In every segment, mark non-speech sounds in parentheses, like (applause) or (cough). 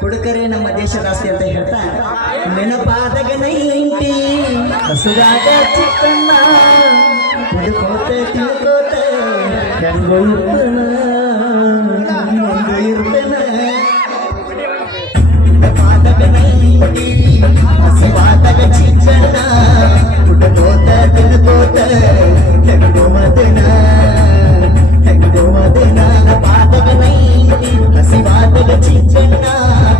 ಕುಡುಕರೆ ನಮ್ಮ ದೇಶದಾಸಿ ಅಂತ ಹೇಳ್ತಾರೆ ಕೋತ ಹಸು ಪಾದಗ ಚಿಕ್ಕ ਬੋਲ (laughs) ਚੀਕਣਾ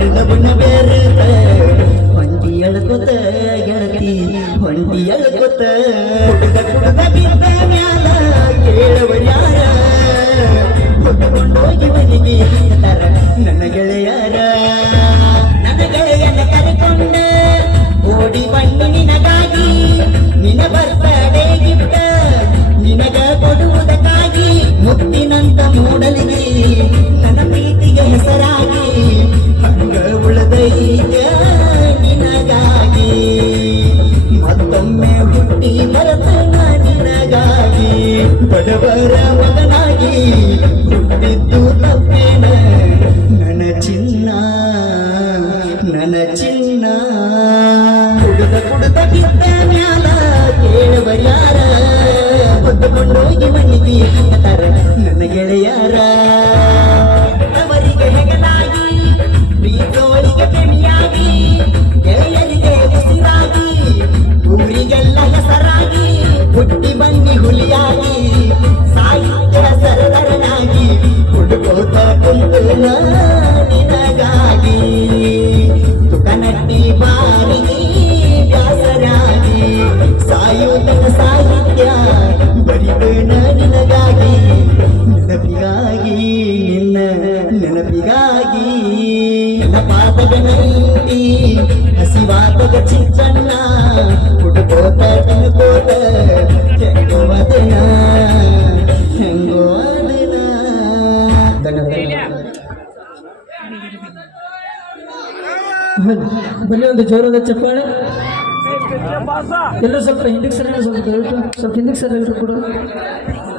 வண்டியல் கொத்த எழுத்தி வண்டியல் கொத்த குடுத்த குடுத்த பிறந்த ಬಡವರ ಮಗನಾಗಿ ಕೊಟ್ಟಿದ್ದು ತಪ್ಪೇನೆ బాగనైంది హసి వాపక చిచ్చన్న జోరద చెప్పాడు ఎల్లో సార్ ఇండెక్స్ అనేది సార్ ఇండెక్స్ అనేది కూడా